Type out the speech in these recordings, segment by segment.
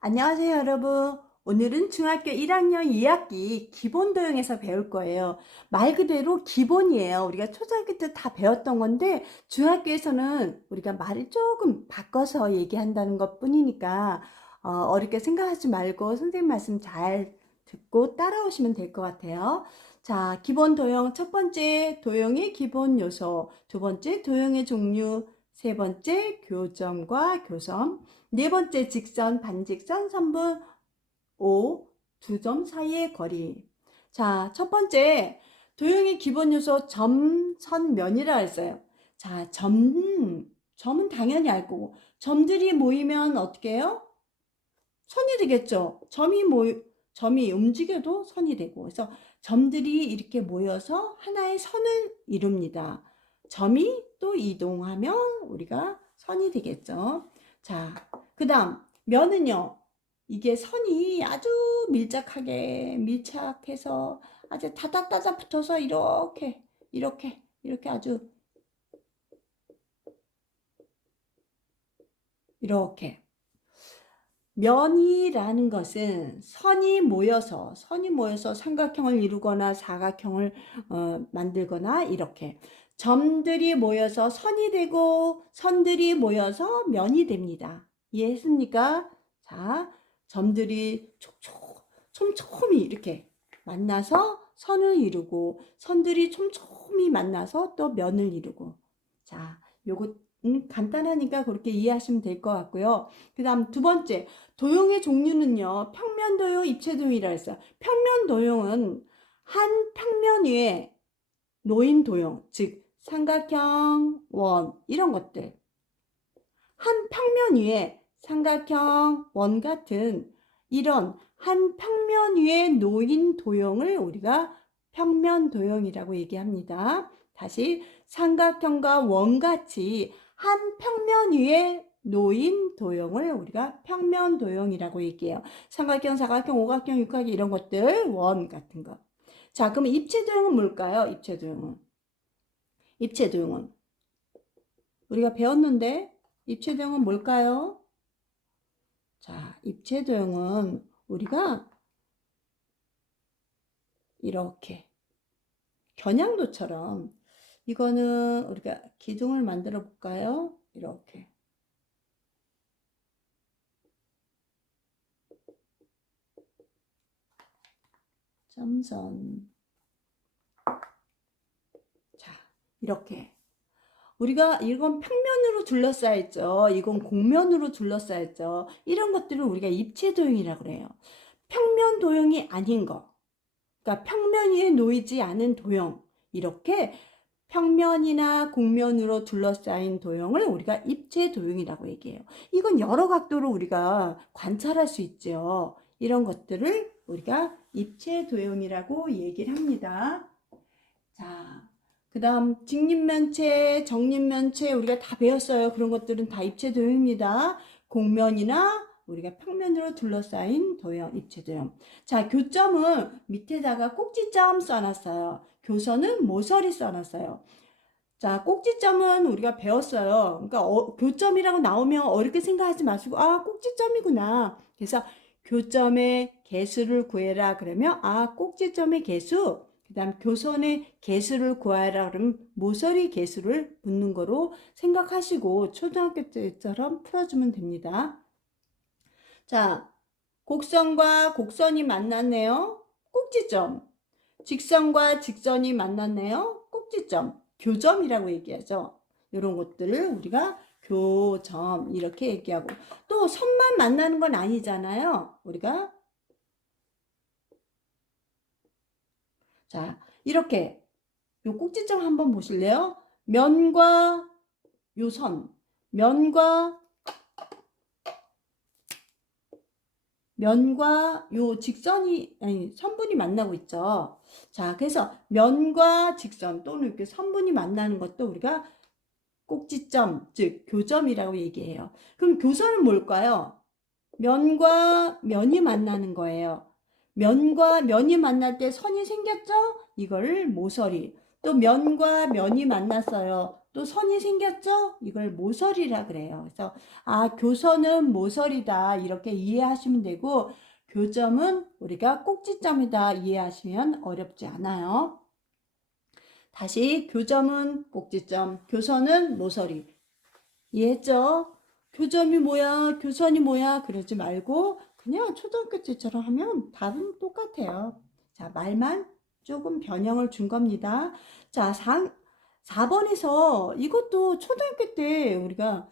안녕하세요 여러분. 오늘은 중학교 1학년 2학기 기본도형에서 배울 거예요. 말 그대로 기본이에요. 우리가 초등학교 때 다 배웠던 건데 중학교에서는 우리가 말을 조금 바꿔서 얘기한다는 것 뿐이니까 어렵게 생각하지 말고 선생님 말씀 잘 듣고 따라오시면 될 것 같아요. 자, 기본도형 첫 번째 도형의 기본 요소, 두 번째 도형의 종류, 세 번째 교점과 교섬, 네 번째 직선, 반직선, 선분, O, 두 점 사이의 거리. 자, 첫 번째 도형의 기본 요소 점, 선, 면이라 했어요. 자, 점은 당연히 알 거고 점들이 모이면 어떻게 해요? 선이 되겠죠. 점이 움직여도 선이 되고 그래서 점들이 이렇게 모여서 하나의 선을 이룹니다. 점이 또 이동하면 우리가 선이 되겠죠. 자, 그 다음 면은요. 이게 선이 아주 밀착해서 아주 다닥다닥 붙어서 이렇게 아주 이렇게 면이라는 것은 선이 모여서 삼각형을 이루거나 사각형을 만들거나 이렇게 점들이 모여서 선이 되고 선들이 모여서 면이 됩니다. 이해했습니까? 자, 점들이 촘촘히 이렇게 만나서 선을 이루고 선들이 촘촘히 만나서 또 면을 이루고 자, 요거 간단하니까 그렇게 이해하시면 될 것 같고요. 그 다음 두 번째 도형의 종류는요. 평면도형, 입체도형이라 했어요. 평면도형은 한 평면 위에 놓인 도형, 즉 삼각형, 원 이런 것들 한 평면 위에 삼각형, 원 같은 이런 한 평면 위에 놓인 도형을 우리가 평면도형이라고 얘기합니다. 다시 삼각형과 원같이 한 평면 위에 놓인 도형을 우리가 평면도형이라고 얘기해요. 삼각형, 사각형, 오각형, 육각형 이런 것들 원 같은 거. 자, 그럼 입체도형은 뭘까요? 입체도형은 우리가 배웠는데 입체도형은 뭘까요? 자, 입체도형은 우리가 이렇게 겨냥도처럼 이거는 우리가 기둥을 만들어 볼까요? 이렇게 점선 자 이렇게 우리가 이건 평면으로 둘러싸여 있죠. 이건 곡면으로 둘러싸여 있죠. 이런 것들을 우리가 입체도형이라고 그래요. 평면 도형이 아닌 거 그러니까 평면 위에 놓이지 않은 도형 이렇게 평면이나 곡면으로 둘러싸인 도형을 우리가 입체도형이라고 얘기해요. 이건 여러 각도로 우리가 관찰할 수 있죠. 이런 것들을 우리가 입체도형이라고 얘기를 합니다. 자, 그 다음 직립면체, 정립면체 우리가 다 배웠어요. 그런 것들은 다 입체도형입니다. 곡면이나 우리가 평면으로 둘러싸인 도형, 입체도형. 자, 교점은 밑에다가 꼭지점 써놨어요. 교선은 모서리 써놨어요. 자, 꼭지점은 우리가 배웠어요. 그러니까 교점이라고 나오면 어렵게 생각하지 마시고 아, 꼭지점이구나. 그래서 교점의 개수를 구해라 그러면 아, 꼭지점의 개수 그 다음 교선의 개수를 구하라 그러면 모서리 개수를 묻는 거로 생각하시고 초등학교 때처럼 풀어주면 됩니다. 자, 곡선과 곡선이 만났네요. 꼭지점. 직선과 직선이 만났네요. 꼭지점. 교점이라고 얘기하죠. 이런 것들을 우리가 교점 이렇게 얘기하고 또 선만 만나는 건 아니잖아요. 우리가 자 이렇게 요 꼭지점 한번 보실래요? 면과 요 선, 면과 요 직선이 아니 선분이 만나고 있죠. 자, 그래서 면과 직선 또는 이렇게 선분이 만나는 것도 우리가 꼭지점, 즉 교점이라고 얘기해요. 그럼 교선은 뭘까요? 면과 면이 만나는 거예요. 면과 면이 만날 때 선이 생겼죠? 이걸 모서리. 또 면과 면이 만났어요. 또 선이 생겼죠? 이걸 모서리라 그래요. 그래서 교선은 모서리다 이렇게 이해하시면 되고, 교점은 우리가 꼭지점이다 이해하시면 어렵지 않아요. 다시 교점은 꼭지점, 교선은 모서리. 이해했죠? 교점이 뭐야? 교선이 뭐야? 그러지 말고 그냥 초등학교 때처럼 하면 답은 똑같아요. 자, 말만 조금 변형을 준 겁니다. 자, 4번에서 이것도 초등학교 때 우리가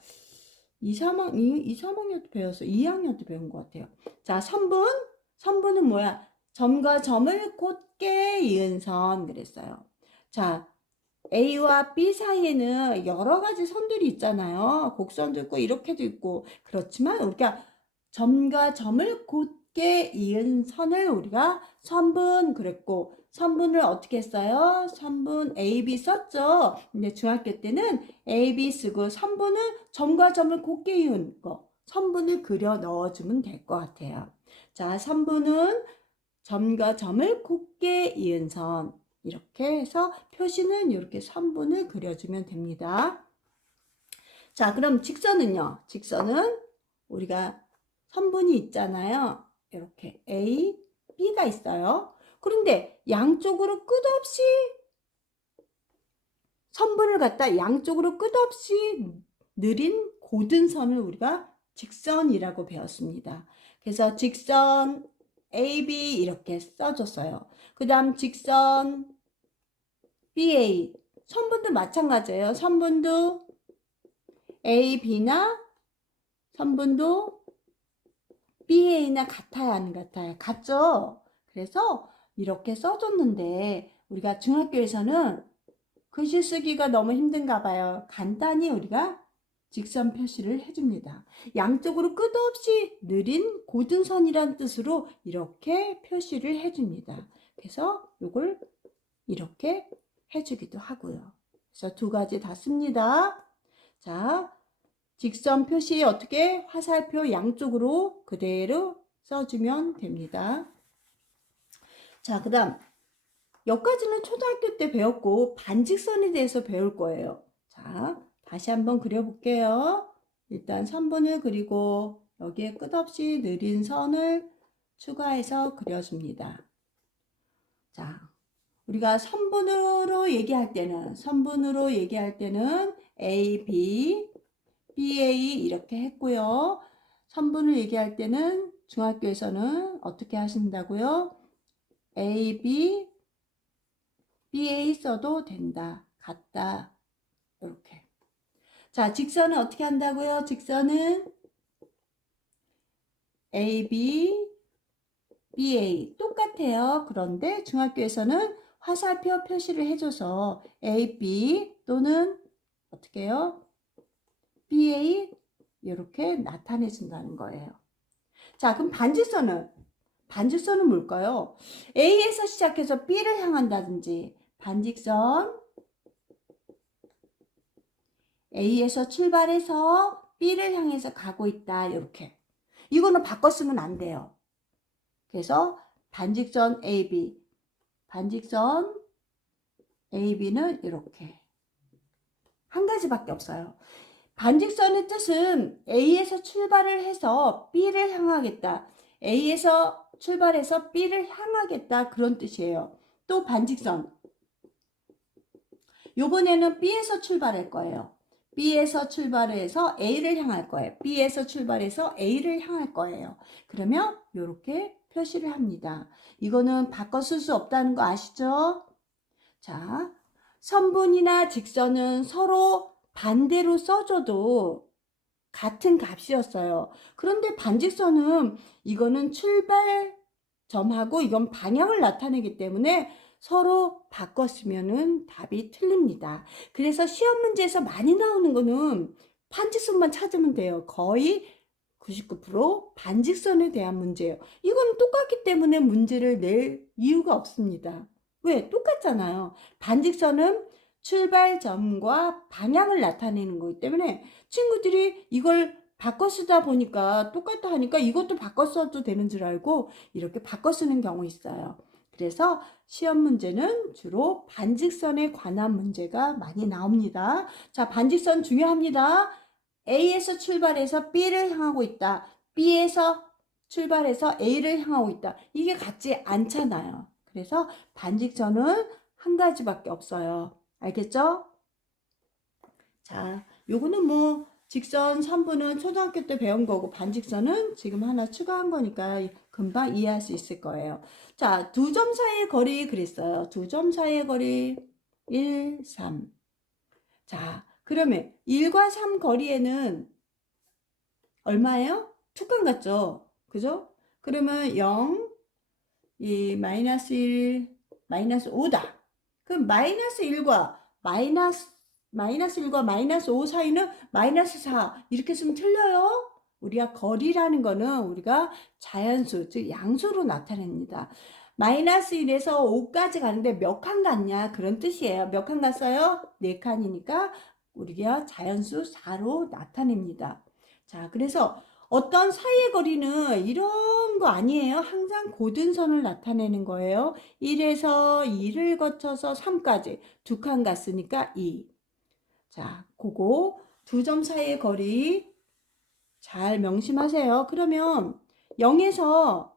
2, 3학년 때 배웠어. 2학년 때 배운 것 같아요. 자, 선분. 선분은 뭐야? 점과 점을 곧게 이은 선 그랬어요. 자, A와 B 사이에는 여러 가지 선들이 있잖아요. 곡선도 있고 이렇게도 있고. 그렇지만 우리가 점과 점을 곧게 이은 선을 우리가 선분 그랬고, 선분을 어떻게 써요? 선분 AB 썼죠. 근데 중학교 때는 AB 쓰고 선분은 점과 점을 곧게 이은 거, 선분을 그려 넣어주면 될 것 같아요. 자, 선분은 점과 점을 곧게 이은 선. 이렇게 해서 표시는 이렇게 선분을 그려주면 됩니다. 자, 그럼 직선은요? 직선은 우리가 선분이 있잖아요. 이렇게 A, B가 있어요. 그런데 양쪽으로 끝없이 선분을 갖다 양쪽으로 끝없이 느린 고든 선을 우리가 직선이라고 배웠습니다. 그래서 직선 AB 이렇게 써줬어요. 그 다음 직선 BA, 선분도 마찬가지예요. 선분도 AB나 선분도 BA나 같아야 안 같아요? 같죠? 그래서 이렇게 써줬는데 우리가 중학교에서는 글씨 쓰기가 너무 힘든가 봐요. 간단히 우리가 직선 표시를 해줍니다. 양쪽으로 끝없이 느린 고든선이란 뜻으로 이렇게 표시를 해줍니다. 그래서 이걸 이렇게 해주기도 하고요. 그래서 두 가지 다 씁니다. 자, 직선 표시 어떻게 화살표 양쪽으로 그대로 써주면 됩니다. 자, 그 다음 여기까지는 초등학교 때 배웠고 반직선에 대해서 배울 거예요. 자, 다시 한번 그려볼게요. 일단 선분을 그리고 여기에 끝없이 느린 선을 추가해서 그려줍니다. 자, 우리가 선분으로 얘기할 때는 A, B, BA 이렇게 했고요. 선분을 얘기할 때는 중학교에서는 어떻게 하신다고요? A, B, BA 써도 된다. 같다. 이렇게. 자, 직선은 어떻게 한다고요? 직선은 AB, BA 똑같아요. 그런데 중학교에서는 화살표 표시를 해줘서 AB 또는 어떻게 해요? BA 이렇게 나타내 준다는 거예요. 자, 그럼 반직선은 뭘까요? A에서 시작해서 B를 향한다든지 반직선 A에서 출발해서 B를 향해서 가고 있다. 이렇게. 이거는 바꿔 쓰면 안 돼요. 그래서 반직선 AB는 이렇게 한 가지밖에 없어요. 반직선의 뜻은 A에서 출발을 해서 B를 향하겠다. A에서 출발해서 B를 향하겠다. 그런 뜻이에요. 또 반직선. 요번에는 B에서 출발할 거예요. B에서 출발해서 A를 향할 거예요. B에서 출발해서 A를 향할 거예요. 그러면 이렇게 표시를 합니다. 이거는 바꿔 쓸 수 없다는 거 아시죠? 자, 선분이나 직선은 서로 반대로 써줘도 같은 값이었어요. 그런데 반직선은 이거는 출발점하고 이건 방향을 나타내기 때문에 서로 바꿔 쓰면은 답이 틀립니다. 그래서 시험 문제에서 많이 나오는 거는 반직선만 찾으면 돼요. 거의 99% 반직선에 대한 문제예요. 이건 똑같기 때문에 문제를 낼 이유가 없습니다. 왜? 똑같잖아요. 반직선은 출발점과 방향을 나타내는 거기 때문에 친구들이 이걸 바꿔 쓰다 보니까 똑같다 하니까 이것도 바꿔 써도 되는 줄 알고 이렇게 바꿔 쓰는 경우 있어요. 그래서 시험 문제는 주로 반직선에 관한 문제가 많이 나옵니다. 자, 반직선 중요합니다. A에서 출발해서 B를 향하고 있다. B에서 출발해서 A를 향하고 있다. 이게 같지 않잖아요. 그래서 반직선은 한 가지밖에 없어요. 알겠죠? 자, 요거는 뭐 직선 3부는 초등학교 때 배운 거고 반직선은 지금 하나 추가한 거니까 금방 이해할 수 있을 거예요. 자, 두 점 사이의 거리 그랬어요. 두 점 사이의 거리 1, 3. 자, 그러면 1과 3 거리에는 얼마예요? tuk간 같죠? 그죠? 그러면 0, 이 마이너스 1, 마이너스 5다. 그럼 마이너스 1과 마이너스 1과 마이너스 5 사이는 마이너스 4 이렇게 쓰면 틀려요. 우리가 거리라는 거는 우리가 자연수 즉 양수로 나타냅니다. 마이너스 1에서 5까지 가는데 몇 칸 갔냐 그런 뜻이에요. 몇 칸 갔어요? 4칸이니까 우리가 자연수 4로 나타냅니다. 자, 그래서 어떤 사이의 거리는 이런 거 아니에요. 항상 고등선을 나타내는 거예요. 1에서 2를 거쳐서 3까지 두 칸 갔으니까 2. 자, 그거 두 점 사이의 거리 잘 명심하세요. 그러면 0에서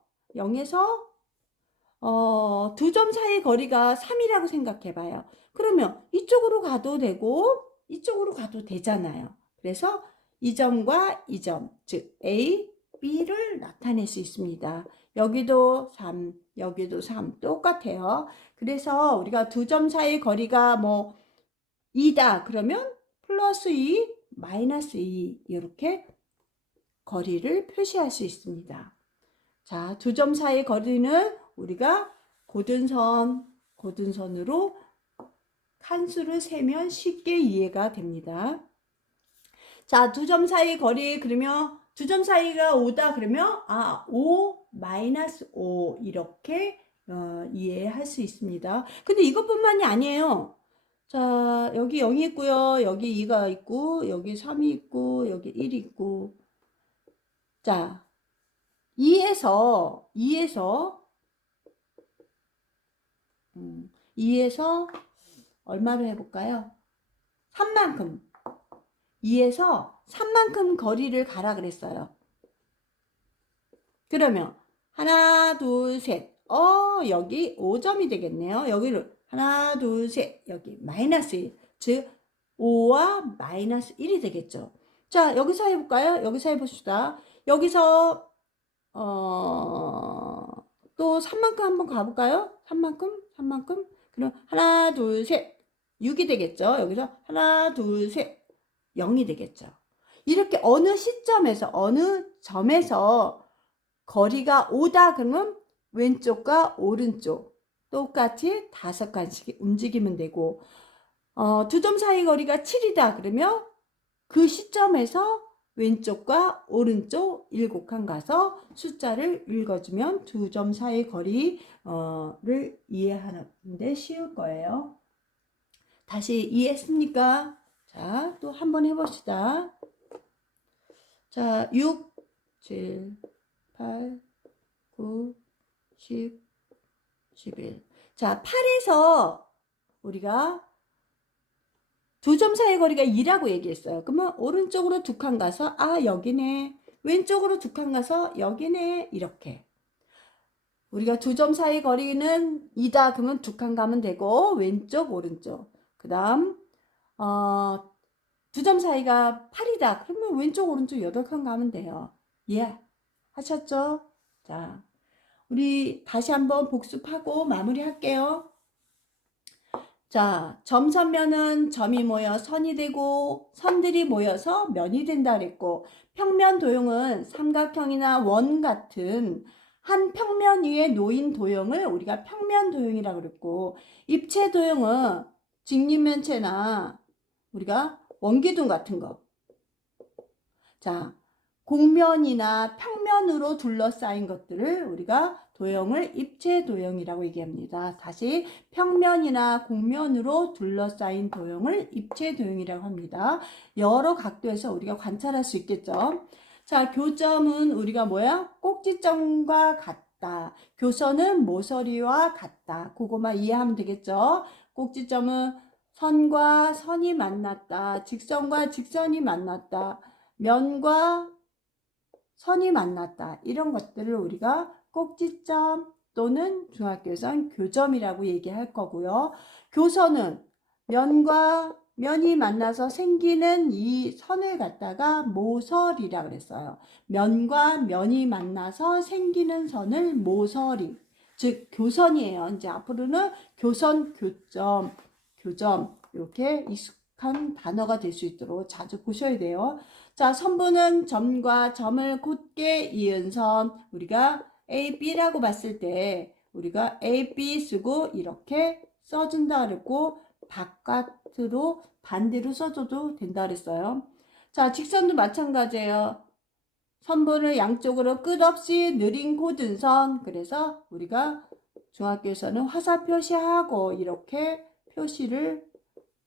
두 점 사이의 거리가 3이라고 생각해 봐요. 그러면 이쪽으로 가도 되고 이쪽으로 가도 되잖아요. 그래서 이 점과 이 점, 즉 A, B를 나타낼 수 있습니다. 여기도 3, 여기도 3 똑같아요. 그래서 우리가 두 점 사이의 거리가 뭐 2다 그러면 플러스 2, 마이너스 2 이렇게 거리를 표시할 수 있습니다. 자, 두 점 사이의 거리는 우리가 고등선으로 칸수를 세면 쉽게 이해가 됩니다. 자, 두 점 사이 거리 그러면 두 점 사이가 5다 그러면 5 마이너스 5 이렇게 이해할 수 있습니다. 근데 이것뿐만이 아니에요. 자, 여기 0이 있고요. 여기 2가 있고 여기 3이 있고 여기 1이 있고 자, 2에서 2에서 얼마를 해볼까요? 3만큼 2에서 3만큼 거리를 가라 그랬어요. 그러면 하나 둘 셋 여기 5점이 되겠네요. 여기를 하나 둘 셋 여기 마이너스 1 즉 5와 마이너스 1이 되겠죠. 자, 여기서 해볼까요? 여기서 해봅시다. 여기서 또 3만큼 한번 가볼까요? 3만큼 그럼 하나 둘 셋 6이 되겠죠. 여기서 하나 둘 셋 0이 되겠죠. 이렇게 어느 시점에서 어느 점에서 거리가 5다 그러면 왼쪽과 오른쪽 똑같이 5칸씩 움직이면 되고 두 점 사이 거리가 7이다 그러면 그 시점에서 왼쪽과 오른쪽 7칸 가서 숫자를 읽어주면 두 점 사이 거리를 이해하는데 쉬울 거예요. 다시 이해했습니까? 자, 또 한번 해봅시다. 자, 6, 7, 8, 9, 10, 11. 자, 8에서 우리가 두 점 사이 거리가 2라고 얘기했어요. 그러면 오른쪽으로 2칸 가서 여기네. 왼쪽으로 2칸 가서 여기네. 이렇게. 우리가 두 점 사이 거리는 2다 그러면 2칸 가면 되고 왼쪽 오른쪽. 그 다음 두 점 사이가 8이다 그러면 왼쪽 오른쪽 8칸 가면 돼요. 예, 하셨죠? 자, 우리 다시 한번 복습하고 마무리할게요. 자, 점선면은 점이 모여 선이 되고 선들이 모여서 면이 된다 그랬고 평면 도형은 삼각형이나 원 같은 한 평면 위에 놓인 도형을 우리가 평면 도형이라고 그랬고 입체 도형은 직립면체나 우리가 원기둥 같은 거. 자, 곡면이나 평면으로 둘러싸인 것들을 우리가 도형을 입체 도형이라고 얘기합니다. 다시 평면이나 곡면으로 둘러싸인 도형을 입체 도형이라고 합니다. 여러 각도에서 우리가 관찰할 수 있겠죠. 자, 교점은 우리가 뭐야? 꼭지점과 같다. 교선은 모서리와 같다. 그거만 이해하면 되겠죠. 꼭지점은 선과 선이 만났다. 직선과 직선이 만났다. 면과 선이 만났다. 이런 것들을 우리가 꼭지점 또는 중학교에서는 교점이라고 얘기할 거고요. 교선은 면과 면이 만나서 생기는 이 선을 갖다가 모서리라 그랬어요. 면과 면이 만나서 생기는 선을 모서리, 즉 교선이에요. 이제 앞으로는 교선, 교점, 교점 이렇게 익숙한 단어가 될 수 있도록 자주 보셔야 돼요. 자, 선분은 점과 점을 곧게 이은 선, 우리가 A, B라고 봤을 때 우리가 A, B 쓰고 이렇게 써준다 그랬고 바깥으로 반대로 써줘도 된다 그랬어요. 자, 직선도 마찬가지예요. 선분을 양쪽으로 끝없이 느린 곧은 선, 그래서 우리가 중학교에서는 화살 표시하고 이렇게 표시를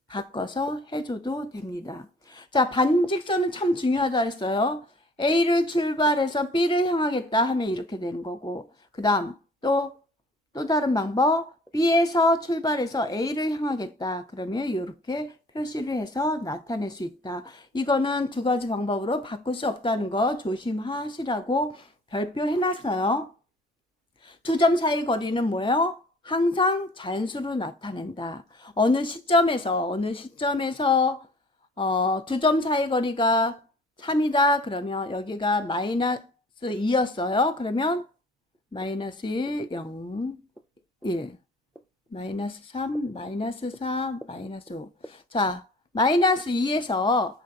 바꿔서 해줘도 됩니다. 자, 반직선은 참 중요하다 했어요. A를 출발해서 B를 향하겠다 하면 이렇게 되는 거고, 그 다음 또 다른 방법, B에서 출발해서 A를 향하겠다. 그러면 이렇게 표시를 해서 나타낼 수 있다. 이거는 두 가지 방법으로 바꿀 수 없다는 거 조심하시라고 별표 해놨어요. 두 점 사이 거리는 뭐예요? 항상 자연수로 나타낸다. 어느 시점에서 두 점 사이 거리가 3이다. 그러면 여기가 마이너스 2였어요. 그러면 마이너스 1, 0, 1, 마이너스 3, 마이너스 4, 마이너스 5. 자, 마이너스 2에서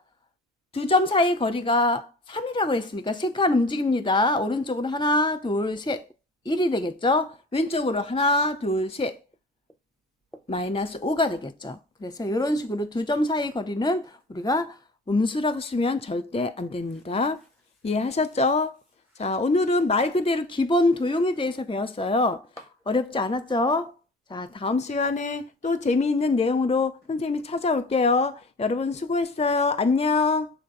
두 점 사이 거리가 3이라고 했으니까 세 칸 움직입니다. 오른쪽으로 하나, 둘, 셋. 1이 되겠죠? 왼쪽으로 하나, 둘, 셋. 마이너스 5가 되겠죠. 그래서 이런 식으로 두 점 사이 거리는 우리가 음수라고 쓰면 절대 안 됩니다. 이해하셨죠? 자, 오늘은 말 그대로 기본 도형에 대해서 배웠어요. 어렵지 않았죠? 자, 다음 시간에 또 재미있는 내용으로 선생님이 찾아올게요. 여러분 수고했어요. 안녕.